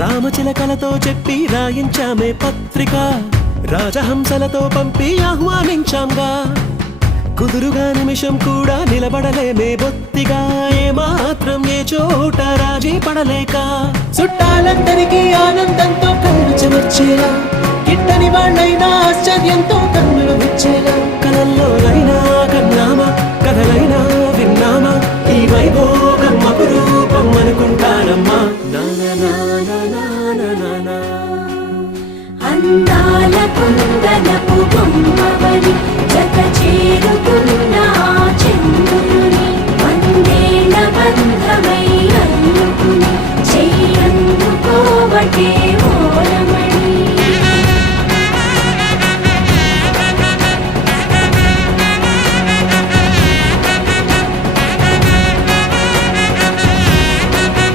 రామచిలకలతో చెప్పి రాయించామే పత్రిక రాజహంసలతో పంపి ఆహ్వానించాంగా కుదురుగా నిమిషం కూడా నిలబడలేమే బొత్తిగా ఏమాత్రం ఏ చోట రాజీ పడలేక చుట్టాలందరికీ ఆనందంతో కళ్ళు చెమర్చేలా గిట్టని వాళ్ళైనా ఆశ్చర్యంతో కన్నులు విచ్చేలా కలల్లోనైనా కన్నామా కథలైనా విన్నామా ఈ వైభోగం అపురూపం అనుకుంటానమ్మా అందాల కుందనపు బొమ్మవని